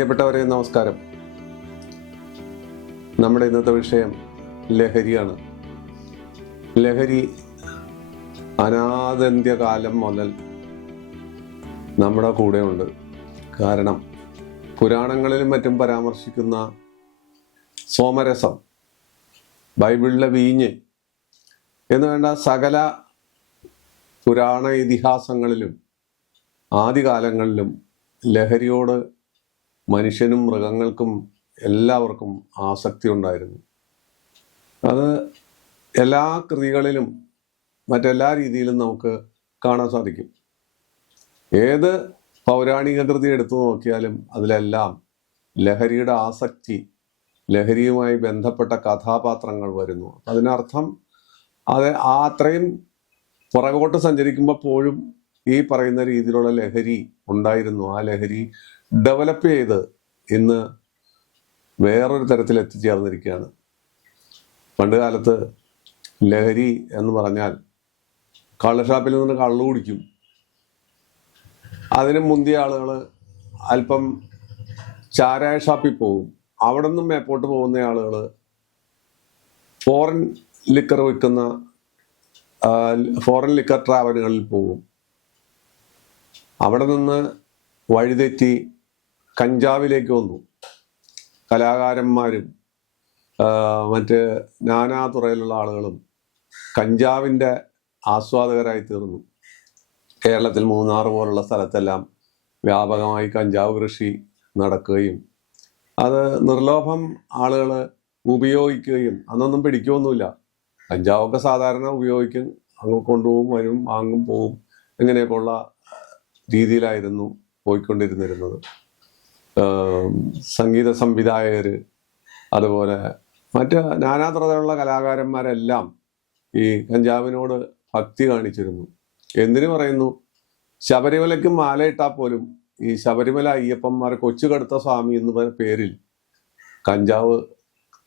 പ്രിയപ്പെട്ടവരെ നമസ്കാരം. നമ്മുടെ ഇന്നത്തെ വിഷയം ലഹരിയാണ്. ലഹരി അനാദന്ത്യകാലം മുതൽ നമ്മുടെ കൂടെയുണ്ട്. കാരണം പുരാണങ്ങളിലും മറ്റും പരാമർശിക്കുന്ന സോമരസം, ബൈബിളിലെ വീഞ്ഞ് എന്ന് വേണ്ട സകല പുരാണ ഇതിഹാസങ്ങളിലും ആദ്യകാലങ്ങളിലും ലഹരിയോട് മനുഷ്യനും മൃഗങ്ങൾക്കും എല്ലാവർക്കും ആസക്തി ഉണ്ടായിരുന്നു. അത് എല്ലാ കൃതികളിലും മറ്റെല്ലാ രീതിയിലും നമുക്ക് കാണാൻ സാധിക്കും. ഏത് പൗരാണിക കൃതി എടുത്തു നോക്കിയാലും അതിലെല്ലാം ലഹരിയുടെ ആസക്തി, ലഹരിയുമായി ബന്ധപ്പെട്ട കഥാപാത്രങ്ങൾ വരുന്നു. അതിനർത്ഥം അത്രയും പുറകോട്ട് സഞ്ചരിക്കുമ്പോഴും ഈ പറയുന്ന രീതിയിലുള്ള ലഹരി ഉണ്ടായിരുന്നു. ആ ലഹരി ഡെവലപ്പ് ചെയ്ത് ഇന്ന് വേറൊരു തരത്തിൽ എത്തിച്ചേർന്നിരിക്കുകയാണ്. പണ്ട് കാലത്ത് ലഹരി എന്ന് പറഞ്ഞാൽ കള്ളുഷാപ്പിൽ നിന്ന് കള്ളു കുടിക്കും. അതിന് മുന്തിയ ആളുകൾ അല്പം ചാരായ ഷാപ്പിൽ പോകും. അവിടെ നിന്നും മേപ്പോട്ട് പോകുന്ന ആളുകൾ ഫോറിൻ ലിക്കർ വിൽക്കുന്ന ഫോറിൻ ലിക്കർ ട്രാവലുകളിൽ പോകും. അവിടെ നിന്ന് വഴിതെറ്റി കഞ്ചാവിലേക്ക് വന്നു. കലാകാരന്മാരും മറ്റ് നാനാ തുറയിലുള്ള ആളുകളും കഞ്ചാവിൻ്റെ ആസ്വാദകരായി തീർന്നു. കേരളത്തിൽ മൂന്നാർ പോലുള്ള സ്ഥലത്തെല്ലാം വ്യാപകമായി കഞ്ചാവ് കൃഷി നടക്കുകയും അത് നിർലോഭം ആളുകൾ ഉപയോഗിക്കുകയും അന്നൊന്നും പിടിക്കുകയൊന്നുമില്ല. കഞ്ചാവൊക്കെ സാധാരണ ഉപയോഗിക്കും, അങ്ങ് കൊണ്ടുപോകും, വരും, വാങ്ങും, പോവും, ഇങ്ങനെയൊക്കെയുള്ള രീതിയിലായിരുന്നു പോയിക്കൊണ്ടിരുന്നിരുന്നത്. സംഗീത സംവിധായകർ, അതുപോലെ മറ്റ് നാനാതരത്തിലുള്ള കലാകാരന്മാരെല്ലാം ഈ കഞ്ചാവിനോട് ഭക്തി കാണിച്ചിരുന്നു. എന്തിനു പറയുന്നു? ശബരിമലയ്ക്ക് മാലയിട്ടാൽ പോലും ഈ ശബരിമല അയ്യപ്പന്മാർ കൊച്ചുകടുത്ത സ്വാമി എന്ന പേരിൽ കഞ്ചാവ്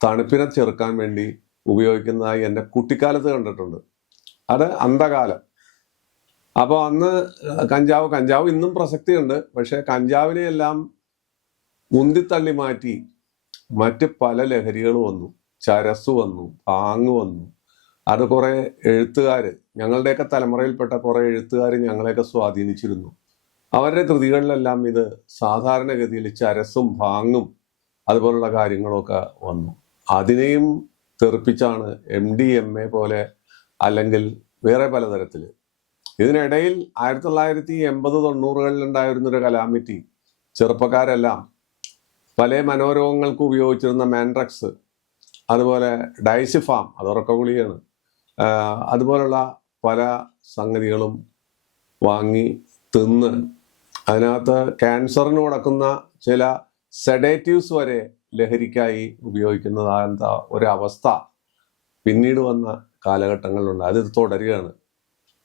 തണുപ്പിനെ ചെറുക്കാൻ വേണ്ടി ഉപയോഗിക്കുന്നതായി എൻ്റെ കുട്ടിക്കാലത്ത് കണ്ടിട്ടുണ്ട്. അത് അന്ധകാലം. അപ്പോൾ അന്ന് കഞ്ചാവ് ഇന്നും പ്രസക്തിയുണ്ട്. പക്ഷെ കഞ്ചാവിനെ എല്ലാം ഉന്തിത്തള്ളി മാറ്റി മറ്റ് പല ലഹരികൾ വന്നു. ചരസ് വന്നു, പാങ്ങ് വന്നു. അത് കുറെ എഴുത്തുകാർ, ഞങ്ങളുടെയൊക്കെ തലമുറയിൽപ്പെട്ട കുറെ എഴുത്തുകാർ ഞങ്ങളെയൊക്കെ സ്വാധീനിച്ചിരുന്നു. അവരുടെ കൃതികളിലെല്ലാം ഇത് സാധാരണഗതിയിൽ ചരസും പാങ്ങും അതുപോലുള്ള കാര്യങ്ങളൊക്കെ വന്നു. അതിനെയും തെറിപ്പിച്ചാണ് MDMA പോലെ, അല്ലെങ്കിൽ വേറെ പലതരത്തിൽ. ഇതിനിടയിൽ 1980-90കളിൽ ഉണ്ടായിരുന്നൊരു കലാമിറ്റി. ചെറുപ്പക്കാരെല്ലാം പല മനോരോഗങ്ങൾക്ക് ഉപയോഗിച്ചിരുന്ന മാൻഡ്രക്സ്, അതുപോലെ ഡൈസിഫാം, അത് ഉറക്കഗുളികയാണ്, അതുപോലുള്ള പല സംഗതികളും വാങ്ങി തിന്ന് അതിനകത്ത് ക്യാൻസറിന് കൊടുക്കുന്ന ചില സെഡേറ്റീവ്സ് വരെ ലഹരിക്കായി ഉപയോഗിക്കുന്നതായ ഒരവസ്ഥ പിന്നീട് വന്ന കാലഘട്ടങ്ങളിലുണ്ട്. അത് തുടരുകയാണ്.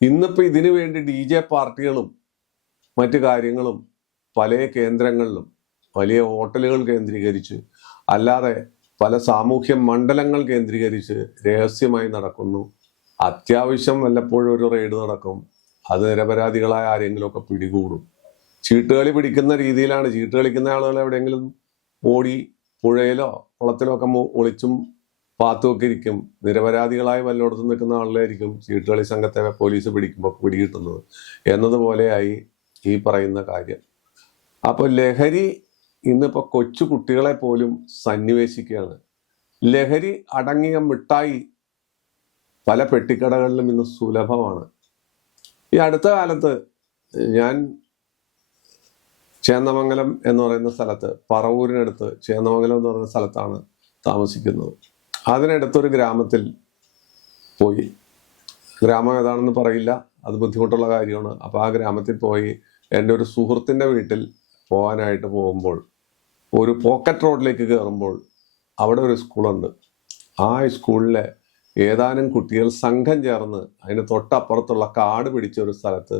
ഇന്നിപ്പോൾ ഇതിനു വേണ്ടി DJ പാർട്ടികളും മറ്റു കാര്യങ്ങളും പല കേന്ദ്രങ്ങളിലും, വലിയ ഹോട്ടലുകൾ കേന്ദ്രീകരിച്ച്, അല്ലാതെ പല സാമൂഹ്യ മണ്ഡലങ്ങൾ കേന്ദ്രീകരിച്ച് രഹസ്യമായി നടക്കുന്നു. അത്യാവശ്യം വല്ലപ്പോഴും ഒരു റെയ്ഡ് നടക്കും. അത് നിരപരാധികളായ ആരെങ്കിലുമൊക്കെ പിടികൂടും. ചീട്ടുകളി പിടിക്കുന്ന രീതിയിലാണ്. ചീട്ട് കളിക്കുന്ന ആളുകൾ എവിടെയെങ്കിലും ഓടി പുഴയിലോ കുളത്തിലോ ഒക്കെ ഒളിച്ചും പാത്തുമൊക്കെ ഇരിക്കും. നിരപരാധികളായി വല്ലോടത്തും നിൽക്കുന്ന ആളുകളായിരിക്കും ചീട്ടുകളി സംഘത്തെ പോലീസ് പിടിക്കുമ്പോൾ പിടികിട്ടുന്നത് എന്നതുപോലെയായി ഈ പറയുന്ന കാര്യം. അപ്പോൾ ലഹരി ഇന്നിപ്പോൾ കൊച്ചു കുട്ടികളെ പോലും സന്നിവേശിക്കുകയാണ്. ലഹരി അടങ്ങിയ മിഠായി പല പെട്ടിക്കടകളിലും ഇന്ന് സുലഭമാണ്. ഈ അടുത്ത കാലത്ത് ഞാൻ ചേന്നമംഗലം എന്ന് പറയുന്ന സ്ഥലത്ത്, പറവൂരിനടുത്ത് ചേന്നമംഗലം എന്ന് പറയുന്ന സ്ഥലത്താണ് താമസിക്കുന്നത്. അതിനടുത്തൊരു ഗ്രാമത്തിൽ പോയി. ഗ്രാമം ഏതാണെന്ന് പറയില്ല, അത് ബുദ്ധിമുട്ടുള്ള കാര്യമാണ്. അപ്പോൾ ആ ഗ്രാമത്തിൽ പോയി എൻ്റെ ഒരു സുഹൃത്തിൻ്റെ വീട്ടിൽ പോകാനായിട്ട് പോകുമ്പോൾ ഒരു പോക്കറ്റ് റോഡിലേക്ക് കയറുമ്പോൾ അവിടെ ഒരു സ്കൂളുണ്ട്. ആ സ്കൂളിലെ ഏതാനും കുട്ടികൾ സംഘം ചേർന്ന് അതിന് തൊട്ടപ്പുറത്തുള്ള കാട് പിടിച്ച ഒരു സ്ഥലത്ത്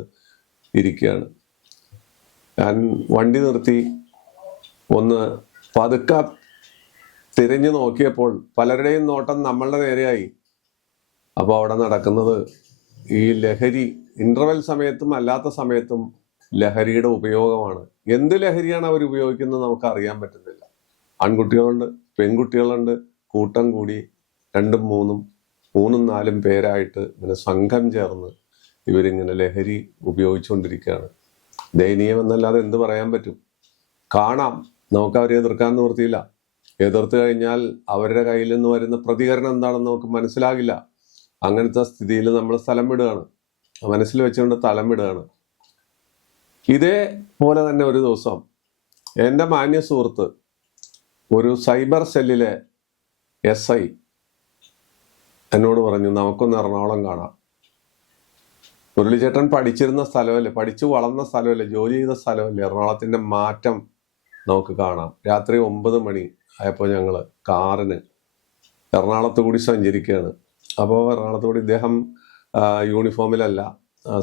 ഇരിക്കുകയാണ്. ഞാൻ വണ്ടി നിർത്തി ഒന്ന് പതുക്കെ തിരിഞ്ഞു നോക്കിയപ്പോൾ പലരുടെയും നോട്ടം നമ്മളുടെ നേരെയായി. അപ്പോൾ അവിടെ നടക്കുന്നത് ഈ ലഹരി ഇന്റർവെൽ സമയത്തും അല്ലാത്ത സമയത്തും ലഹരിയുടെ ഉപയോഗമാണ്. എന്ത് ലഹരിയാണ് അവർ ഉപയോഗിക്കുന്നത് നമുക്ക് അറിയാൻ പറ്റുന്നില്ല. ആൺകുട്ടികളുണ്ട്, പെൺകുട്ടികളുണ്ട്, കൂട്ടം കൂടി 2ഉം 3ഉം 4ഉം പേരായിട്ട് ഇങ്ങനെ സംഘം ചേർന്ന് ഇവരിങ്ങനെ ലഹരി ഉപയോഗിച്ചുകൊണ്ടിരിക്കുകയാണ്. ദയനീയമെന്നല്ലാതെ എന്ത് പറയാൻ പറ്റും? കാണാം, നമുക്ക് അവരെ എതിർക്കാൻ നിവൃത്തിയില്ല. എതിർത്ത് കഴിഞ്ഞാൽ അവരുടെ കയ്യിൽ നിന്ന് വരുന്ന പ്രതികരണം എന്താണെന്ന് നമുക്ക് മനസ്സിലാകില്ല. അങ്ങനത്തെ സ്ഥിതിയിൽ നമ്മൾ സ്ഥലം വിടുകയാണ്, മനസ്സിൽ വെച്ചുകൊണ്ട് സ്ഥലം വിടുകയാണ്. ഇതേപോലെ തന്നെ ഒരു ദിവസം എൻ്റെ മാന്യ സുഹൃത്ത് ഒരു സൈബർ സെല്ലിലെ SI എന്നോട് പറഞ്ഞു, നമുക്കൊന്ന് എറണാകുളം കാണാം. മുരളിച്ചേട്ടൻ പഠിച്ചിരുന്ന സ്ഥലമല്ലേ, പഠിച്ചു വളർന്ന സ്ഥലമല്ലേ, ജോലി ചെയ്ത സ്ഥലമല്ലേ, എറണാകുളത്തിന്റെ മാറ്റം നമുക്ക് കാണാം. രാത്രി 9 മണി ആയപ്പോൾ ഞങ്ങൾ കാറിന് എറണാകുളത്ത് കൂടി സഞ്ചരിക്കുകയാണ്. അപ്പോൾ എറണാകുളത്ത് കൂടി ഇദ്ദേഹം യൂണിഫോമിലല്ല,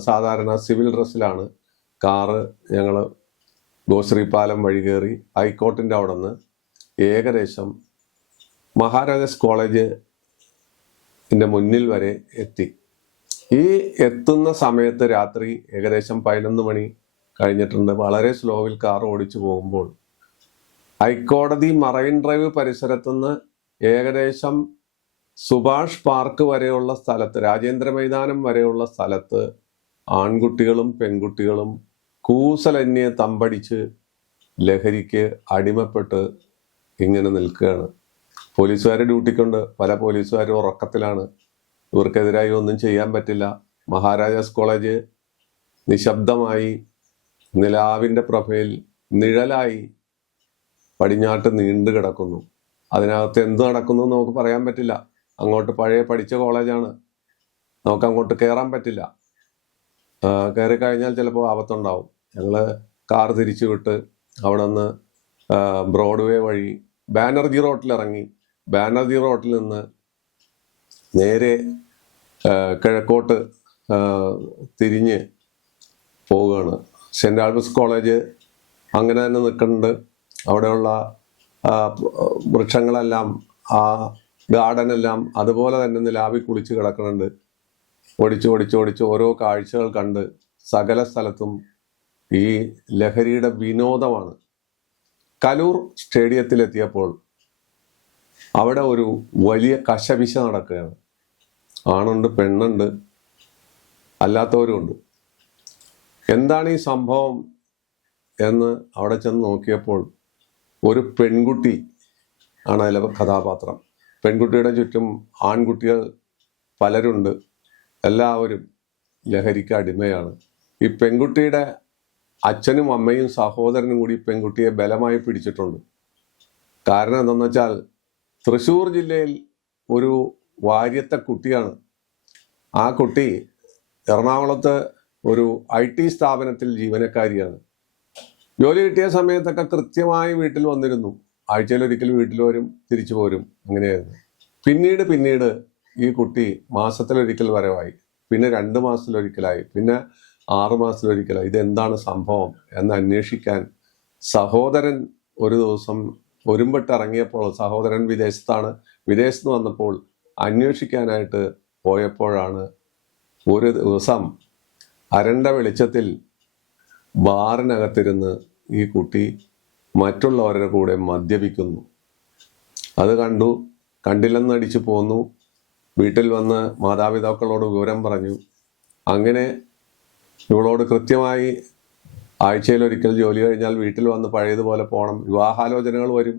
സാധാരണ സിവിൽ ഡ്രസ്സിലാണ്. കാറ് ഞങ്ങൾ ഗോശ്രീ പാലം വഴി കയറി ഹൈക്കോർട്ടിൻ്റെ അവിടെ നിന്ന് ഏകദേശം മഹാരാജാസ് കോളേജിൻ്റെ മുന്നിൽ വരെ എത്തി. ഈ എത്തുന്ന സമയത്ത് രാത്രി ഏകദേശം 11 മണി കഴിഞ്ഞിട്ടുണ്ട്. വളരെ സ്ലോവിൽ കാർ ഓടിച്ചു പോകുമ്പോൾ ഹൈക്കോടതി മറൈൻ ഡ്രൈവ് പരിസരത്തുനിന്ന് ഏകദേശം സുഭാഷ് പാർക്ക് വരെയുള്ള സ്ഥലത്ത്, രാജേന്ദ്ര മൈതാനം വരെയുള്ള സ്ഥലത്ത് ആൺകുട്ടികളും പെൺകുട്ടികളും കൂസലന്യെ തമ്പടിച്ച് ലഹരിക്ക് അടിമപ്പെട്ട് ഇങ്ങനെ നിൽക്കുകയാണ്. പോലീസുകാർ ഡ്യൂട്ടിക്കുണ്ട്, പല പോലീസുകാരും ഉറക്കത്തിലാണ്. ഇവർക്കെതിരായി ഒന്നും ചെയ്യാൻ പറ്റില്ല. മഹാരാജാസ് കോളേജ് നിശബ്ദമായി നിലാവിൻ്റെ പ്രഭയിൽ നിഴലായി പടിഞ്ഞാട്ട് നീണ്ടു കിടക്കുന്നു. അതിനകത്ത് എന്ത് നടക്കുന്നു എന്ന് നമുക്ക് പറയാൻ പറ്റില്ല. അങ്ങോട്ട് പഴയ പഠിച്ച കോളേജാണ്, നമുക്ക് അങ്ങോട്ട് കയറാൻ പറ്റില്ല. കയറി കഴിഞ്ഞാൽ ചിലപ്പോൾ ആപത്തുണ്ടാവും. ഞങ്ങൾ കാർ തിരിച്ചു വിട്ട് അവിടെ നിന്ന് ബ്രോഡ്വേ വഴി ബാനർജി റോട്ടിൽ ഇറങ്ങി. ബാനർജി റോട്ടിൽ നിന്ന് നേരെ കിഴക്കോട്ട് തിരിഞ്ഞ് പോവുകയാണ്. സെൻറ് ആൽബസ് കോളേജ് അങ്ങനെ തന്നെ നിൽക്കുന്നുണ്ട്. അവിടെയുള്ള വൃക്ഷങ്ങളെല്ലാം, ആ ഗാർഡനെല്ലാം അതുപോലെ തന്നെ നിലാവി കുളിച്ച് കിടക്കുന്നുണ്ട്. ഓടിച്ച് ഓരോ കാഴ്ചകൾ കണ്ട് സകല സ്ഥലത്തും ഈ ലഹരിയുടെ വിനോദമാണ്. കലൂർ സ്റ്റേഡിയത്തിലെത്തിയപ്പോൾ അവിടെ ഒരു വലിയ കശപിശ നടക്കുകയാണ്. ആണുണ്ട്, പെണ്ണുണ്ട്, അല്ലാത്തവരുമുണ്ട്. എന്താണ് ഈ സംഭവം എന്ന് അവിടെ ചെന്ന് നോക്കിയപ്പോൾ ഒരു പെൺകുട്ടി ആണ് അതിലെ കഥാപാത്രം. പെൺകുട്ടിയുടെ ചുറ്റും ആൺകുട്ടികൾ പലരുണ്ട്. എല്ലാവരും ലഹരിക്ക് അടിമയാണ്. ഈ പെൺകുട്ടിയുടെ അച്ഛനും അമ്മയും സഹോദരനും കൂടി പെൺകുട്ടിയെ ബലമായി പിടിച്ചിട്ടുണ്ട്. കാരണം എന്താണെന്ന് വെച്ചാൽ തൃശ്ശൂർ ജില്ലയിൽ ഒരു വാര്യത്തെ കുട്ടിയാണ്. ആ കുട്ടി എറണാകുളത്ത് ഒരു IT സ്ഥാപനത്തിൽ ജീവനക്കാരിയാണ്. ജോലി കിട്ടിയ സമയത്തൊക്കെ കൃത്യമായി വീട്ടിൽ വന്നിരുന്നു. ആഴ്ചയിലൊരിക്കൽ വീട്ടിൽ വരും, തിരിച്ചു പോരും, അങ്ങനെയായിരുന്നു. പിന്നീട് ഈ കുട്ടി മാസത്തിലൊരിക്കൽ വരവായി, പിന്നെ 2 മാസത്തിലൊരിക്കലായി, പിന്നെ 6 മാസത്തിലൊരിക്കലായി. ഇതെന്താണ് സംഭവം എന്ന് അന്വേഷിക്കാൻ സഹോദരൻ ഒരു ദിവസം ഒരുമ്പെട്ട് ഇറങ്ങിയപ്പോൾ, സഹോദരൻ വിദേശത്താണ്, വിദേശത്ത് വന്നപ്പോൾ അന്വേഷിക്കാനായിട്ട് പോയപ്പോഴാണ് ഒരു ദിവസം അരണ്ട വെളിച്ചത്തിൽ ബാറിനകത്തിരുന്ന് ഈ കുട്ടി മറ്റുള്ളവരുടെ കൂടെ മദ്യപിക്കുന്നു. അത് കണ്ടില്ലെന്ന് അടിച്ചു പോന്നു. വീട്ടിൽ വന്ന് മാതാപിതാക്കളോട് വിവരം പറഞ്ഞു. അങ്ങനെ ഇവളോട് കൃത്യമായി ആഴ്ചയിലൊരിക്കൽ ജോലി കഴിഞ്ഞാൽ വീട്ടിൽ വന്ന് പഴയതുപോലെ പോകണം, വിവാഹാലോചനകൾ വരും,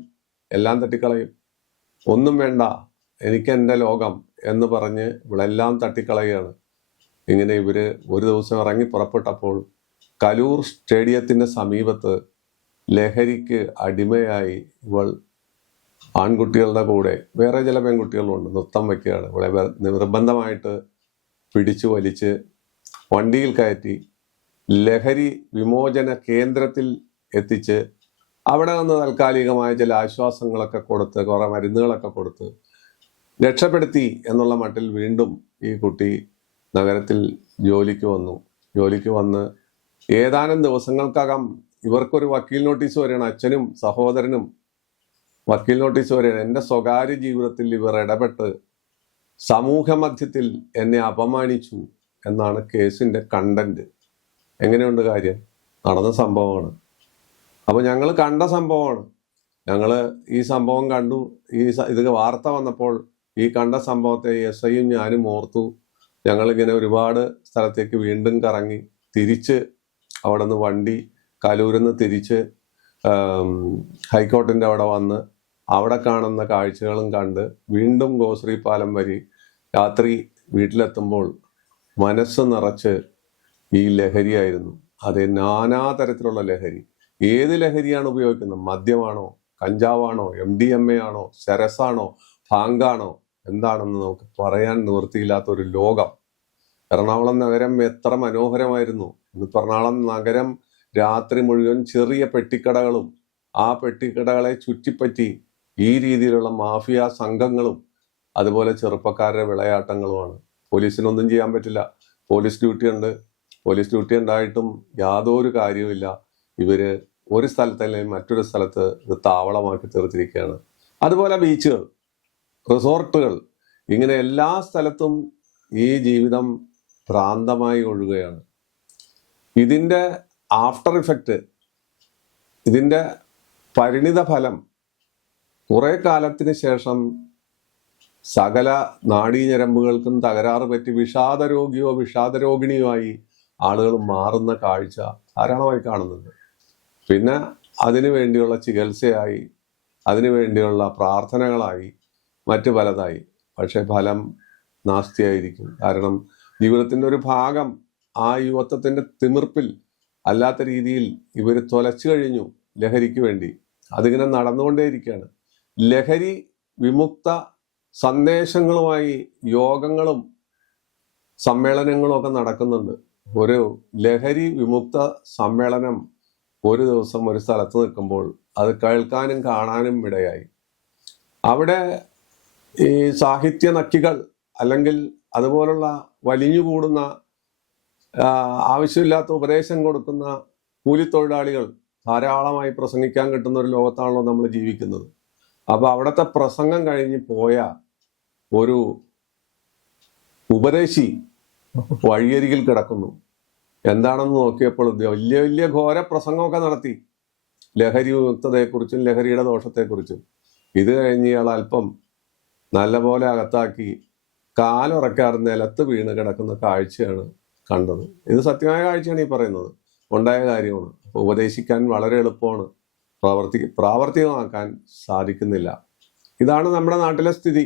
എല്ലാം തട്ടിക്കളയും. ഒന്നും വേണ്ട, എനിക്ക് എൻ്റെ ലോകം എന്ന് പറഞ്ഞ് ഇവളെല്ലാം തട്ടിക്കളയുകയാണ്. ഇങ്ങനെ ഇവര് ഒരു ദിവസം ഇറങ്ങി പുറപ്പെട്ടപ്പോൾ കലൂർ സ്റ്റേഡിയത്തിന്റെ സമീപത്ത് ലഹരിക്ക് അടിമയായി ഇവൾ ആൺകുട്ടികളുടെ കൂടെ വേറെ ചില പെൺകുട്ടികളുണ്ട് നൃത്തം വയ്ക്കുകയാണ്. ഇവളെ നിർബന്ധമായിട്ട് പിടിച്ചു വലിച്ച് വണ്ടിയിൽ കയറ്റി ലഹരി വിമോചന കേന്ദ്രത്തിൽ എത്തിച്ച് അവിടെ നിന്ന് താൽക്കാലികമായ ചില ആശ്വാസങ്ങളൊക്കെ കൊടുത്ത്, കുറെ മരുന്നുകളൊക്കെ കൊടുത്ത് രക്ഷപ്പെടുത്തി എന്നുള്ള മട്ടിൽ വീണ്ടും ഈ കുട്ടി നഗരത്തിൽ ജോലിക്ക് വന്ന് ഏതാനും ദിവസങ്ങൾക്കകം ഇവർക്കൊരു വക്കീൽ നോട്ടീസ് വരികയാണ്. അച്ഛനും സഹോദരനും വക്കീൽ നോട്ടീസ് വരികയാണ്. എൻ്റെ സ്വകാര്യ ജീവിതത്തിൽ ഇവർ ഇടപെട്ട് സമൂഹ മധ്യത്തിൽ എന്നെ അപമാനിച്ചു എന്നാണ് കേസിന്റെ കണ്ടന്റ്. എങ്ങനെയുണ്ട് കാര്യം? നടന്ന സംഭവമാണ്. അപ്പൊ ഞങ്ങൾ കണ്ട സംഭവമാണ്. ഞങ്ങൾ ഈ സംഭവം കണ്ടു. ഇത് വാർത്ത വന്നപ്പോൾ ഈ കണ്ട സംഭവത്തെ SIയും ഞാനും ഓർത്തു. ഞങ്ങളിങ്ങനെ ഒരുപാട് സ്ഥലത്തേക്ക് വീണ്ടും കറങ്ങി തിരിച്ച് അവിടെ നിന്ന് വണ്ടി കലൂരിൽ നിന്ന് തിരിച്ച് ഹൈക്കോർട്ടിൻ്റെ അവിടെ വന്ന് അവിടെ കാണുന്ന കാഴ്ചകളും കണ്ട് വീണ്ടും ഗോശ്രീ പാലം വഴി രാത്രി വീട്ടിലെത്തുമ്പോൾ മനസ്സ് നിറച്ച് ഈ ലഹരിയായിരുന്നു. അത് നാനാതരത്തിലുള്ള ലഹരി. ഏത് ലഹരിയാണ് ഉപയോഗിക്കുന്നത്? മദ്യമാണോ, കഞ്ചാവാണോ, MDMA ആണോ, സെരസാണോ, ഭാങ്കാണോ, എന്താണെന്ന് നമുക്ക് പറയാൻ നിവൃത്തിയില്ലാത്ത ഒരു ലോകം. എറണാകുളം നഗരം എത്ര മനോഹരമായിരുന്നു. ഇന്നിപ്പോൾ എറണാകുളം നഗരം രാത്രി മുഴുവൻ ചെറിയ പെട്ടിക്കടകളും ആ പെട്ടിക്കടകളെ ചുറ്റിപ്പറ്റി ഈ രീതിയിലുള്ള മാഫിയ സംഘങ്ങളും അതുപോലെ ചെറുപ്പക്കാരുടെ വിളയാട്ടങ്ങളുമാണ്. പോലീസിനൊന്നും ചെയ്യാൻ പറ്റില്ല. പോലീസ് ഡ്യൂട്ടി ഉണ്ട്. പോലീസ് ഡ്യൂട്ടി ഉണ്ടായിട്ടും യാതൊരു കാര്യവുമില്ല. ഇവര് ഒരു സ്ഥലത്തല്ലെങ്കിൽ മറ്റൊരു സ്ഥലത്ത് ഇത് താവളമാക്കി തീർത്തിരിക്കുകയാണ്. അതുപോലെ ബീച്ചുകൾ, റിസോർട്ടുകൾ, ഇങ്ങനെ എല്ലാ സ്ഥലത്തും ഈ ജീവിതം ഭ്രാന്തമായി ഒഴുകുകയാണ്. ഇതിൻ്റെ ആഫ്റ്റർ ഇഫക്റ്റ്, ഇതിൻ്റെ പരിണിത ഫലം കുറെ കാലത്തിന് ശേഷം സകല നാഡീഞരമ്പുകൾക്കും തകരാറ് പറ്റി വിഷാദരോഗിയോ വിഷാദരോഗിണിയോ ആയി ആളുകൾ മാറുന്ന കാഴ്ച ധാരാളമായി കാണുന്നുണ്ട്. പിന്നെ അതിനു വേണ്ടിയുള്ള ചികിത്സയായി, അതിനു വേണ്ടിയുള്ള പ്രാർത്ഥനകളായി, മറ്റു പലതായി. പക്ഷെ ഫലം നാസ്തിയായിരിക്കും. കാരണം ജീവിതത്തിൻ്റെ ഒരു ഭാഗം ആ യുവത്വത്തിൻ്റെ തിമിർപ്പിൽ അല്ലാത്ത രീതിയിൽ ഇവർ തൊലച്ചു കഴിഞ്ഞു ലഹരിക്ക് വേണ്ടി. അതിങ്ങനെ നടന്നുകൊണ്ടേയിരിക്കുകയാണ്. ലഹരി വിമുക്ത സന്ദേശങ്ങളുമായി യോഗങ്ങളും സമ്മേളനങ്ങളും ഒക്കെ നടക്കുന്നുണ്ട്. ഒരു ലഹരി വിമുക്ത സമ്മേളനം ഒരു ദിവസം ഒരു സ്ഥലത്ത് നിൽക്കുമ്പോൾ അത് കേൾക്കാനും കാണാനും ഇടയായി. അവിടെ ഈ സാഹിത്യ നക്കികൾ അല്ലെങ്കിൽ അതുപോലുള്ള വലിഞ്ഞുകൂടുന്ന ആവശ്യമില്ലാത്ത ഉപദേശം കൊടുക്കുന്ന കൂലിത്തൊഴിലാളികൾ ധാരാളമായി പ്രസംഗിക്കാൻ കിട്ടുന്ന ഒരു ലോകത്താണല്ലോ നമ്മൾ ജീവിക്കുന്നത്. അപ്പൊ അവിടുത്തെ പ്രസംഗം കഴിഞ്ഞ് പോയ ഒരു ഉപദേശി വഴിയരികിൽ കിടക്കുന്നു. എന്താണെന്ന് നോക്കിയപ്പോൾ വലിയ വലിയ ഘോര പ്രസംഗമൊക്കെ നടത്തി ലഹരി വിമുക്തതയെക്കുറിച്ചും ലഹരിയുടെ ദോഷത്തെക്കുറിച്ചും. ഇത് കഴിഞ്ഞ് ഇയാൾ അല്പം നല്ലപോലെ അകത്താക്കി കാലുറക്കാറ് നിലത്ത് വീണ് കിടക്കുന്ന കാഴ്ചയാണ് കണ്ടത്. ഇത് സത്യമായ കാഴ്ചയാണ് ഈ പറയുന്നത്, ഉണ്ടായ കാര്യമാണ്. അപ്പോൾ ഉപദേശിക്കാൻ വളരെ എളുപ്പമാണ്, പ്രാവർത്തികമാക്കാൻ സാധിക്കുന്നില്ല. ഇതാണ് നമ്മുടെ നാട്ടിലെ സ്ഥിതി.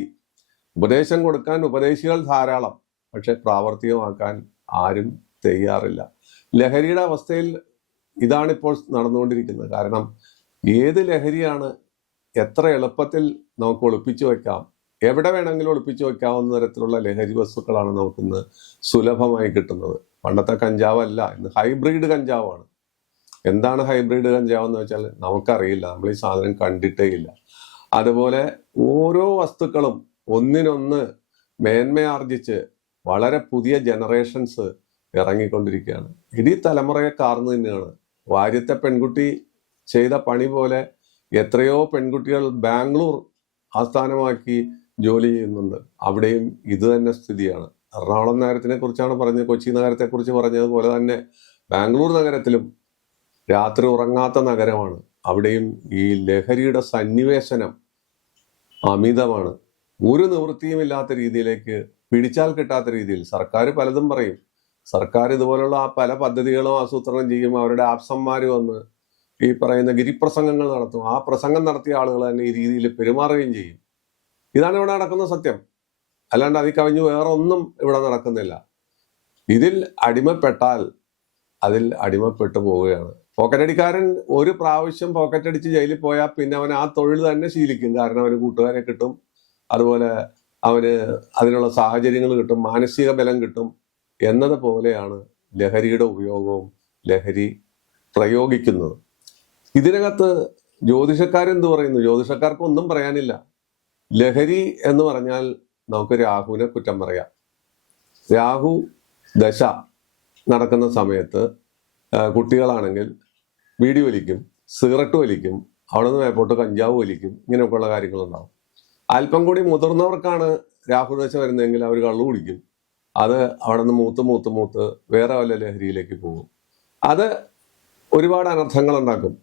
ഉപദേശം കൊടുക്കാൻ ഉപദേശികൾ ധാരാളം, പക്ഷെ പ്രാവർത്തികമാക്കാൻ ആരും തയ്യാറില്ല. ലഹരിയുടെ അവസ്ഥയിൽ ഇതാണിപ്പോൾ നടന്നുകൊണ്ടിരിക്കുന്നത്. കാരണം ഏത് ലഹരിയാണ് എത്ര എളുപ്പത്തിൽ നമുക്ക് ഒളിപ്പിച്ചു വെക്കാം, എവിടെ വേണമെങ്കിലും ഒളിപ്പിച്ചു വെക്കാവുന്ന തരത്തിലുള്ള ലഹരി വസ്തുക്കളാണ് നമുക്കിന്ന് സുലഭമായി കിട്ടുന്നത്. പണ്ടത്തെ കഞ്ചാവല്ല, ഇന്ന് ഹൈബ്രിഡ് കഞ്ചാവാണ്. എന്താണ് ഹൈബ്രിഡ് കഞ്ചാവ് എന്ന് വെച്ചാൽ നമുക്കറിയില്ല, നമ്മൾ ഈ സാധനം കണ്ടിട്ടേ ഇല്ല. അതുപോലെ ഓരോ വസ്തുക്കളും ഒന്നിനൊന്ന് മേന്മയാർജിച്ച് വളരെ പുതിയ ജനറേഷൻസ് ഇറങ്ങിക്കൊണ്ടിരിക്കുകയാണ്. ഇനി തലമുറയെ കാർന്നു തന്നെയാണ്. വാര്യത്തെ പെൺകുട്ടി ചെയ്ത പണി പോലെ എത്രയോ പെൺകുട്ടികൾ ബാംഗ്ലൂർ ആസ്ഥാനമാക്കി ജോലി ചെയ്യുന്നുണ്ട്. അവിടെയും ഇത് തന്നെ സ്ഥിതിയാണ്. എറണാകുളം നഗരത്തിനെ കുറിച്ചാണ് പറഞ്ഞത്, കൊച്ചി നഗരത്തെ കുറിച്ച് പറഞ്ഞതുപോലെ തന്നെ ബാംഗ്ലൂർ നഗരത്തിലും രാത്രി ഉറങ്ങാത്ത നഗരമാണ്. അവിടെയും ഈ ലഹരിയുടെ സന്നിവേശനം അമിതമാണ്. ഒരു നിവൃത്തിയുമില്ലാത്ത രീതിയിലേക്ക്, പിടിച്ചാൽ കിട്ടാത്ത രീതിയിൽ സർക്കാർ പലതും പറയും. സർക്കാർ ഇതുപോലുള്ള പല പദ്ധതികളും ആസൂത്രണം ചെയ്യും. അവരുടെ ആപ്സന്മാർ വന്ന് ഈ പറയുന്ന ഗിരിപ്രസംഗങ്ങൾ നടത്തും. ആ പ്രസംഗം നടത്തിയ ആളുകൾ തന്നെ ഈ രീതിയിൽ പെരുമാറുകയും ചെയ്യും. ഇതാണ് ഇവിടെ നടക്കുന്ന സത്യം. അല്ലാണ്ട് അതിൽ കവിഞ്ഞ് വേറെ ഒന്നും ഇവിടെ നടക്കുന്നില്ല. ഇതിൽ അടിമപ്പെട്ടാൽ അതിൽ അടിമപ്പെട്ടു പോവുകയാണ്. പോക്കറ്റടിക്കാരൻ ഒരു പ്രാവശ്യം പോക്കറ്റടിച്ച് ജയിലിൽ പോയാൽ പിന്നെ അവൻ ആ തൊഴിൽ തന്നെ ശീലിക്കും. കാരണം അവന് കൂട്ടുകാരെ കിട്ടും, അതുപോലെ അവന് അതിനുള്ള സാഹചര്യങ്ങൾ കിട്ടും, മാനസിക ബലം കിട്ടും. എന്നതുപോലെയാണ് ലഹരിയുടെ ഉപയോഗവും ലഹരി പ്രയോഗിക്കുന്നത്. ഇതിനകത്ത് ജ്യോതിഷക്കാരെന്ത് പറയുന്നു? ജ്യോതിഷക്കാർക്ക് ഒന്നും പറയാനില്ല. ലഹരി എന്ന് പറഞ്ഞാൽ നമുക്ക് രാഹുവിനെ കുറ്റം പറയാം. രാഹു ദശ നടക്കുന്ന സമയത്ത് കുട്ടികളാണെങ്കിൽ ബീഡി വലിക്കും, സിഗരറ്റ് വലിക്കും, അവിടെ നിന്ന് മേപ്പോട്ട് കഞ്ചാവ് വലിക്കും, ഇങ്ങനെയൊക്കെയുള്ള കാര്യങ്ങളുണ്ടാവും. അല്പം കൂടി മുതിർന്നവർക്കാണ് രാഹു ദശ വരുന്നതെങ്കിൽ അവർ കള്ളു കുടിക്കും. അത് അവിടെ നിന്ന് മൂത്ത് വേറെ വല്ല ലഹരിയിലേക്ക് പോകും. അത് ഒരുപാട് അനർത്ഥങ്ങൾ ഉണ്ടാക്കും.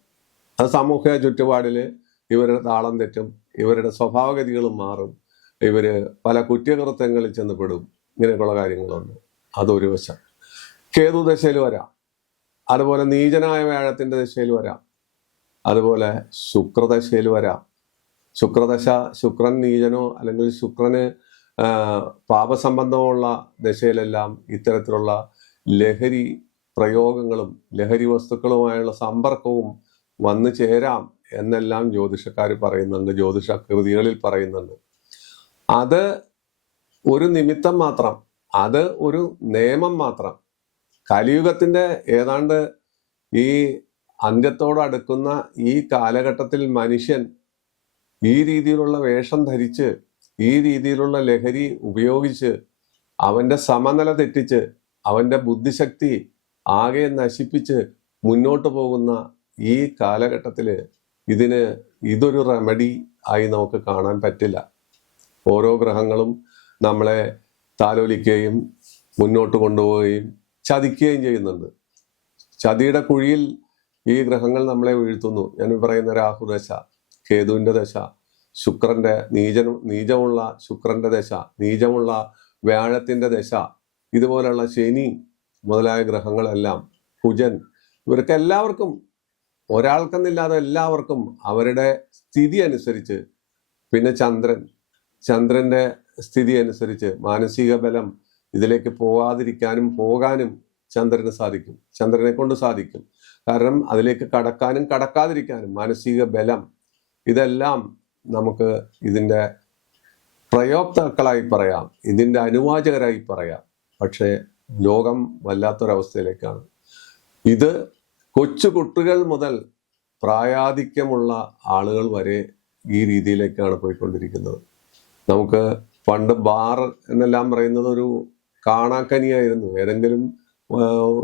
അത് സാമൂഹിക ചുറ്റുപാടിൽ ഇവരുടെ താളം തെറ്റും, ഇവരുടെ സ്വഭാവഗതികളും മാറും, ഇവര് പല കുറ്റകൃത്യങ്ങളിൽ ചെന്നപ്പെടും. ഇങ്ങനെയൊക്കെയുള്ള കാര്യങ്ങളുണ്ട്. അതൊരു വശം. കേതു ദശയിൽ വരാം, അതുപോലെ നീചനായ വ്യാഴത്തിന്റെ ദശയിൽ വരാം, അതുപോലെ ശുക്രദശയിൽ വരാം. ശുക്രദശ, ശുക്രൻ നീചനോ അല്ലെങ്കിൽ ശുക്രന് പാപസംബന്ധമുള്ള ദശയിലെല്ലാം ഇത്തരത്തിലുള്ള ലഹരി പ്രയോഗങ്ങളും ലഹരി വസ്തുക്കളുമായുള്ള സമ്പർക്കവും വന്നു ചേരാം എന്നെല്ലാം ജ്യോതിഷക്കാർ പറയുന്നുണ്ട്, ജ്യോതിഷ കൃതികളിൽ പറയുന്നുണ്ട്. അത് ഒരു നിമിത്തം മാത്രം, അത് ഒരു നിയമം മാത്രം. കലിയുഗത്തിന്റെ ഏതാണ്ട് ഈ അന്ത്യത്തോട് അടുക്കുന്ന ഈ കാലഘട്ടത്തിൽ മനുഷ്യൻ ഈ രീതിയിലുള്ള വേഷം ധരിച്ച്, ഈ രീതിയിലുള്ള ലഹരി ഉപയോഗിച്ച് അവന്റെ സമനില തെറ്റിച്ച്, അവന്റെ ബുദ്ധിശക്തി ആകെ നശിപ്പിച്ച് മുന്നോട്ട് പോകുന്ന ഈ കാലഘട്ടത്തില് ഇതൊരു റെമഡി ആയി നമുക്ക് കാണാൻ പറ്റില്ല. ഓരോ ഗ്രഹങ്ങളും നമ്മളെ താലോലിക്കുകയും മുന്നോട്ട് കൊണ്ടുപോവുകയും ചതിക്കുകയും ചെയ്യുന്നുണ്ട്. ചതിയുടെ കുഴിയിൽ ഈ ഗ്രഹങ്ങൾ നമ്മളെ വീഴ്ത്തുന്നു. ഞാൻ പറയുന്ന രാഹുദശ, കേതുവിന്റെ ദശ, ശുക്രന്റെ നീചമുള്ള ശുക്രന്റെ ദശ, നീചമുള്ള വ്യാഴത്തിന്റെ ദശ, ഇതുപോലുള്ള ശനി മുതലായ ഗ്രഹങ്ങളെല്ലാം, കുജൻ, ഇവർക്ക് എല്ലാവർക്കും ഒരാൾക്കെന്നില്ലാതെ എല്ലാവർക്കും അവരുടെ സ്ഥിതി അനുസരിച്ച്, പിന്നെ ചന്ദ്രന്റെ സ്ഥിതി അനുസരിച്ച് മാനസിക ബലം ഇതിലേക്ക് പോകാതിരിക്കാനും പോകാനും ചന്ദ്രന് സാധിക്കും, ചന്ദ്രനെ കൊണ്ട് സാധിക്കും. കാരണം അതിലേക്ക് കടക്കാനും കടക്കാതിരിക്കാനും മാനസിക ബലം, ഇതെല്ലാം നമുക്ക് ഇതിൻ്റെ പ്രയോക്താക്കളായി പറയാം, ഇതിൻ്റെ അനുവാചകരായി പറയാം. പക്ഷേ ലോകം വല്ലാത്തൊരവസ്ഥയിലേക്കാണ്. ഇത് കൊച്ചു കുട്ടികൾ മുതൽ പ്രായാധിക്യമുള്ള ആളുകൾ വരെ ഈ രീതിയിലേക്കാണ് പോയിക്കൊണ്ടിരിക്കുന്നത്. നമുക്ക് പണ്ട് ബാർ എന്നെല്ലാം പറയുന്നത് ഒരു കാണാക്കനിയായിരുന്നു. ഏതെങ്കിലും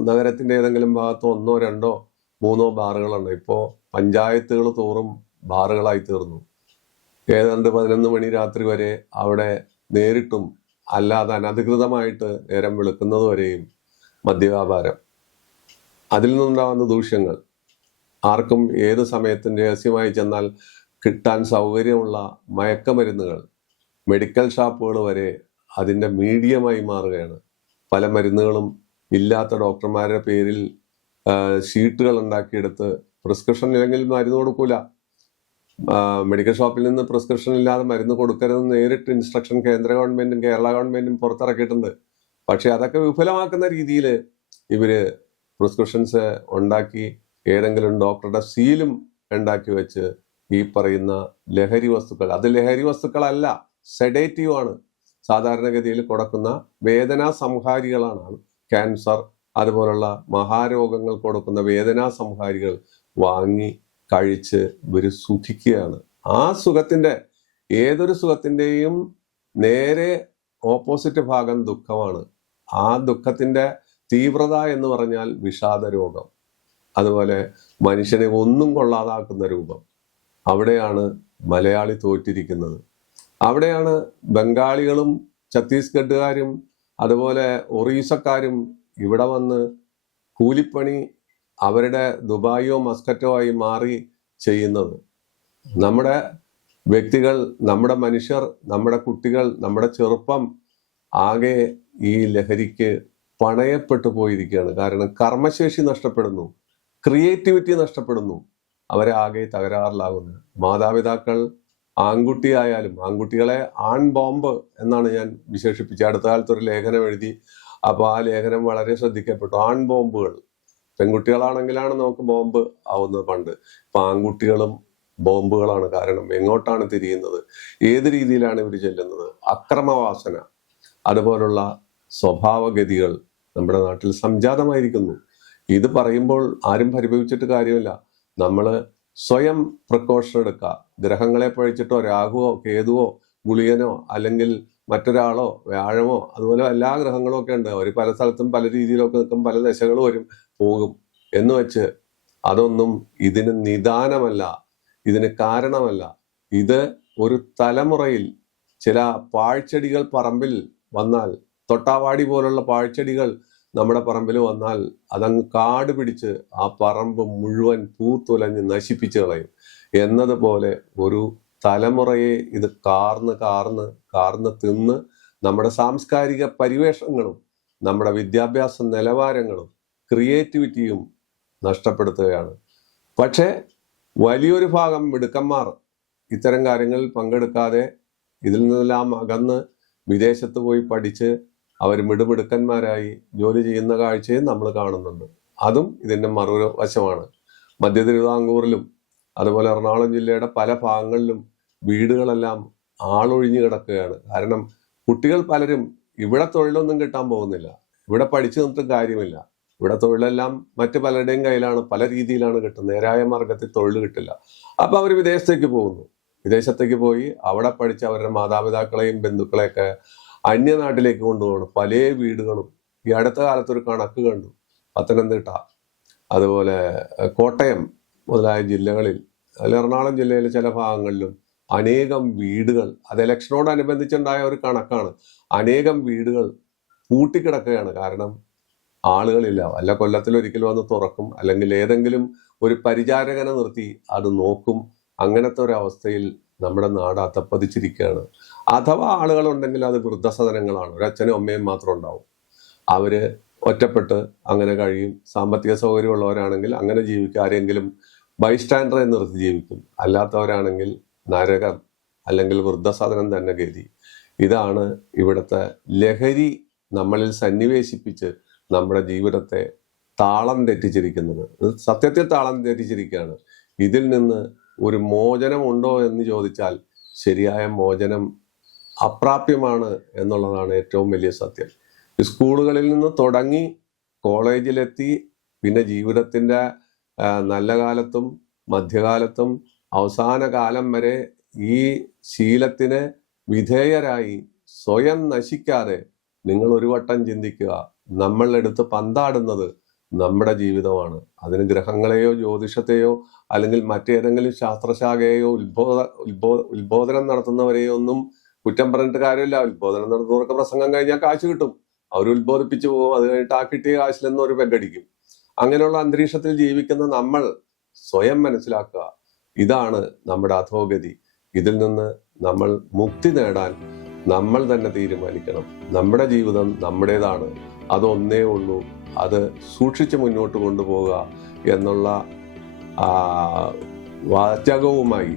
നഗരത്തിന്റെ ഏതെങ്കിലും ഭാഗത്ത് 1, 2, 3 ബാറുകളുണ്ട്. ഇപ്പോൾ പഞ്ചായത്തുകൾ തോറും ബാറുകളായി തീർന്നു. ഏതാണ്ട് 11 മണി രാത്രി വരെ അവിടെ നേരിട്ടും അല്ലാതെ അനധികൃതമായിട്ട് നേരം വെളുക്കുന്നത് വരെയും മദ്യവ്യാപാരം, അതിൽ നിന്നുണ്ടാകുന്ന ദൂഷ്യങ്ങൾ, ആർക്കും ഏത് സമയത്തും രഹസ്യമായി ചെന്നാൽ കിട്ടാൻ സൗകര്യമുള്ള മയക്കമരുന്നുകൾ, മെഡിക്കൽ ഷാപ്പുകൾ വരെ അതിൻ്റെ മീഡിയമായി മാറുകയാണ്. പല മരുന്നുകളും ഇല്ലാത്ത ഡോക്ടർമാരുടെ പേരിൽ ഷീട്ടുകൾ ഉണ്ടാക്കിയെടുത്ത് പ്രിസ്ക്രിപ്ഷൻ ഇല്ലെങ്കിൽ മരുന്ന് കൊടുക്കൂല. മെഡിക്കൽ ഷോപ്പിൽ നിന്ന് പ്രിസ്ക്രിപ്ഷൻ ഇല്ലാതെ മരുന്ന് കൊടുക്കരുതെന്ന് നേരിട്ട് ഇൻസ്ട്രക്ഷൻ കേന്ദ്ര ഗവൺമെന്റും കേരള ഗവൺമെന്റും പുറത്തിറക്കിയിട്ടുണ്ട്. പക്ഷെ അതൊക്കെ വിഫലമാക്കുന്ന രീതിയിൽ ഇവര് പ്രിസ്ക്രിപ്ഷൻസ് ഉണ്ടാക്കി ഏതെങ്കിലും ഡോക്ടറുടെ സീലും ഉണ്ടാക്കി വെച്ച് ഈ പറയുന്ന ലഹരി വസ്തുക്കൾ, അത് ലഹരി വസ്തുക്കളല്ല, സെഡേറ്റീവ് ആണ്. സാധാരണഗതിയിൽ കൊടുക്കുന്ന വേദനാ സംഹാരികളാണ്. ക്യാൻസർ അതുപോലുള്ള മഹാരോഗങ്ങൾ കൊടുക്കുന്ന വേദനാ സംഹാരികൾ വാങ്ങി കഴിച്ച് ഇവര് സുഖിക്കുകയാണ്. ആ സുഖത്തിന്റെ, ഏതൊരു സുഖത്തിന്റെയും നേരെ ഓപ്പോസിറ്റ് ഭാഗം ദുഃഖമാണ്. ആ ദുഃഖത്തിന്റെ തീവ്രത എന്ന് പറഞ്ഞാൽ വിഷാദ രോഗം, അതുപോലെ മനുഷ്യനെ ഒന്നും കൊള്ളാതാക്കുന്ന രൂപം. അവിടെയാണ് മലയാളി തോറ്റിരിക്കുന്നത്. അവിടെയാണ് ബംഗാളികളും ഛത്തീസ്ഗഡുകാരും അതുപോലെ ഒറീസക്കാരും ഇവിടെ വന്ന് കൂലിപ്പണി അവരുടെ ദുബായോ മസ്കറ്റോ ആയി മാറി ചെയ്യുന്നത്. നമ്മുടെ വ്യക്തികൾ, നമ്മുടെ മനുഷ്യർ, നമ്മുടെ കുട്ടികൾ, നമ്മുടെ ചെറുപ്പം ആകെ ഈ ലഹരിക്ക് പണയപ്പെട്ടു പോയിരിക്കുകയാണ്. കാരണം കർമ്മശേഷി നഷ്ടപ്പെടുന്നു, ക്രിയേറ്റിവിറ്റി നഷ്ടപ്പെടുന്നു, അവരെ ആകെ തകരാറിലാകുന്നു. മാതാപിതാക്കൾ ആൺകുട്ടിയായാലും, ആൺകുട്ടികളെ ആൺ ബോംബ് എന്നാണ് ഞാൻ വിശേഷിപ്പിച്ചത്. അടുത്ത കാലത്ത് ഒരു ലേഖനം എഴുതി, അപ്പോൾ ആ ലേഖനം വളരെ ശ്രദ്ധിക്കപ്പെട്ടു. ആൺ ബോംബുകൾ, പെൺകുട്ടികളാണെങ്കിലാണ് നമുക്ക് ബോംബ് ആവുന്നത് പണ്ട്. ഇപ്പൊ ആൺകുട്ടികളും ബോംബുകളാണ്. കാരണം എങ്ങോട്ടാണ് തിരിയുന്നത്, ഏത് രീതിയിലാണ് ഇവർ ചെല്ലുന്നത്, അക്രമവാസന, അതുപോലുള്ള സ്വഭാവഗതികൾ നമ്മുടെ നാട്ടിൽ സംജാതമായിരിക്കുന്നു. ഇത് പറയുമ്പോൾ ആരും പരിഭവിച്ചിട്ട് കാര്യമില്ല. നമ്മൾ സ്വയം പ്രിക്കോഷൻ എടുക്കുക. ഗ്രഹങ്ങളെ പഴിച്ചിട്ടോ രാഹുവോ കേതുവോ ഗുളികനോ അല്ലെങ്കിൽ മറ്റൊരാളോ വ്യാഴമോ അതുപോലെ എല്ലാ ഗ്രഹങ്ങളും ഒക്കെ ഉണ്ട്. അവർ പല സ്ഥലത്തും പല രീതിയിലൊക്കെ നിൽക്കും, പല ദശകൾ വരും പോകും എന്ന് വെച്ച് അതൊന്നും ഇതിന് നിദാനമല്ല, ഇതിന് കാരണമല്ല. ഇത് ഒരു തലമുറയിൽ ചില പാഴ്ചെടികൾ പറമ്പിൽ വന്നാൽ, തൊട്ടാവാടി പോലുള്ള പാഴ്ചെടികൾ നമ്മുടെ പറമ്പിൽ വന്നാൽ അതങ്ങ് കാട് പിടിച്ച് ആ പറമ്പ് മുഴുവൻ പൂത്തുലഞ്ഞ് നശിപ്പിച്ചു കളയും എന്നതുപോലെ ഒരു തലമുറയെ ഇത് കാർന്ന് തിന്ന് നമ്മുടെ സാംസ്കാരിക പരിവേഷങ്ങളും നമ്മുടെ വിദ്യാഭ്യാസ നിലവാരങ്ങളും ക്രിയേറ്റിവിറ്റിയും നഷ്ടപ്പെടുത്തുകയാണ്. പക്ഷേ വലിയൊരു ഭാഗം മിടുക്കന്മാർ ഇത്തരം കാര്യങ്ങളിൽ പങ്കെടുക്കാതെ ഇതിൽ നിന്നെല്ലാം അകന്ന് വിദേശത്ത് പോയി പഠിച്ച് അവർ മിടുമിടുക്കന്മാരായി ജോലി ചെയ്യുന്ന കാഴ്ചയും നമ്മൾ കാണുന്നുണ്ട്. അതും ഇതിൻ്റെ മറുവശമാണ്. മധ്യ തിരുവിതാംകൂറിലും അതുപോലെ എറണാകുളം ജില്ലയുടെ പല ഭാഗങ്ങളിലും വീടുകളെല്ലാം ആളൊഴിഞ്ഞു കിടക്കുകയാണ്. കാരണം കുട്ടികൾ പലരും ഇവിടെ തൊഴിലൊന്നും കിട്ടാൻ പോകുന്നില്ല, ഇവിടെ പഠിച്ചു നിന്നിട്ടും കാര്യമില്ല. ഇവിടെ തൊഴിലെല്ലാം മറ്റു പലരുടെയും കയ്യിലാണ്, പല രീതിയിലാണ് കിട്ടുന്നത്. നേരായ മാർഗത്തിൽ തൊഴിൽ കിട്ടില്ല. അപ്പൊ അവർ വിദേശത്തേക്ക് പോകുന്നു. വിദേശത്തേക്ക് പോയി അവിടെ പഠിച്ച് അവരുടെ മാതാപിതാക്കളെയും ബന്ധുക്കളെയൊക്കെ അന്യനാട്ടിലേക്ക് കൊണ്ടുപോകണം. പല വീടുകളും ഈ അടുത്ത കാലത്തൊരു കണക്ക് കണ്ടു. പത്തനംതിട്ട, അതുപോലെ കോട്ടയം മുതലായ ജില്ലകളിൽ, അതിൽ എറണാകുളം ജില്ലയിലെ ചില ഭാഗങ്ങളിലും അനേകം വീടുകൾ, അത് ഇലക്ഷനോടനുബന്ധിച്ചുണ്ടായ ഒരു കണക്കാണ്, അനേകം വീടുകൾ പൂട്ടിക്കിടക്കുകയാണ്. കാരണം ആളുകളില്ല. വല്ല കൊല്ലത്തിലൊരിക്കൽ വന്ന് തുറക്കും, അല്ലെങ്കിൽ ഏതെങ്കിലും ഒരു പരിചാരകനെ നിർത്തി അത് നോക്കും. അങ്ങനത്തെ ഒരു അവസ്ഥയിൽ നമ്മുടെ നാട് അധപ്പതിച്ചിരിക്കുകയാണ്. അഥവാ ആളുകളുണ്ടെങ്കിൽ അത് വൃദ്ധസദനങ്ങളാണ്. ഒരു അച്ഛനും അമ്മയും മാത്രം ഉണ്ടാവും. അവര് ഒറ്റപ്പെട്ട് അങ്ങനെ കഴിയും. സാമ്പത്തിക സൗകര്യമുള്ളവരാണെങ്കിൽ അങ്ങനെ ജീവിക്കും, ആരെങ്കിലും ബൈസ്റ്റാൻഡറെ നിർത്തി ജീവിക്കും. അല്ലാത്തവരാണെങ്കിൽ നരകം അല്ലെങ്കിൽ വൃദ്ധസദനം തന്നെ ഗതി. ഇതാണ് ഇവിടുത്തെ ലഹരി നമ്മളിൽ സന്നിവേശിപ്പിച്ച് നമ്മുടെ ജീവിതത്തെ താളം തെറ്റിച്ചിരിക്കുന്നത്. സത്യത്തിൽ താളം തെറ്റിച്ചിരിക്കുകയാണ്. ഇതിൽ നിന്ന് ഒരു മോചനം ഉണ്ടോ എന്ന് ചോദിച്ചാൽ ശരിയായ മോചനം അപ്രാപ്യമാണ് എന്നുള്ളതാണ് ഏറ്റവും വലിയ സത്യം. സ്കൂളുകളിൽ നിന്ന് തുടങ്ങി കോളേജിലെത്തി, പിന്നെ ജീവിതത്തിൻ്റെ നല്ല കാലത്തും മധ്യകാലത്തും അവസാന കാലം വരെ ഈ ശീലത്തിന് വിധേയരായി സ്വയം നശിക്കാതെ നിങ്ങൾ ഒരു വട്ടം ചിന്തിക്കുക. നമ്മൾ എടുത്ത് പന്താടുന്നത് നമ്മുടെ ജീവിതമാണ്. അതിന് ഗ്രഹങ്ങളെയോ ജ്യോതിഷത്തെയോ അല്ലെങ്കിൽ മറ്റേതെങ്കിലും ശാസ്ത്രശാഖയെയോ ഉത്ബോധനം നടത്തുന്നവരെയോ ഒന്നും കുറ്റം പറഞ്ഞിട്ട് കാര്യമില്ല. ഉത്ബോധനം നടത്തുന്നവർക്ക് പ്രസംഗം കഴിഞ്ഞാൽ കാശ് കിട്ടും, അവർ ഉത്ബോധിപ്പിച്ചു പോകും. അത് കഴിഞ്ഞിട്ട് ആ കിട്ടിയ കാശിൽ നിന്ന് ഒരു പെഗടിക്കും. അങ്ങനെയുള്ള അന്തരീക്ഷത്തിൽ ജീവിക്കുന്ന നമ്മൾ സ്വയം മനസ്സിലാക്കുക, ഇതാണ് നമ്മുടെ അധോഗതി. ഇതിൽ നിന്ന് നമ്മൾ മുക്തി നേടാൻ നമ്മൾ തന്നെ തീരുമാനിക്കണം. നമ്മുടെ ജീവിതം നമ്മുടേതാണ്, അതൊന്നേ ഉള്ളൂ. അത് സൂക്ഷിച്ച് മുന്നോട്ട് കൊണ്ടുപോവുക എന്നുള്ള വാചകവുമായി,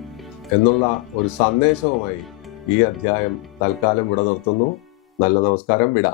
എന്നുള്ള ഒരു സന്ദേശവുമായി ഈ അധ്യായം തൽക്കാലം വിട നിർത്തുന്നു. നല്ല നമസ്കാരം. വിട.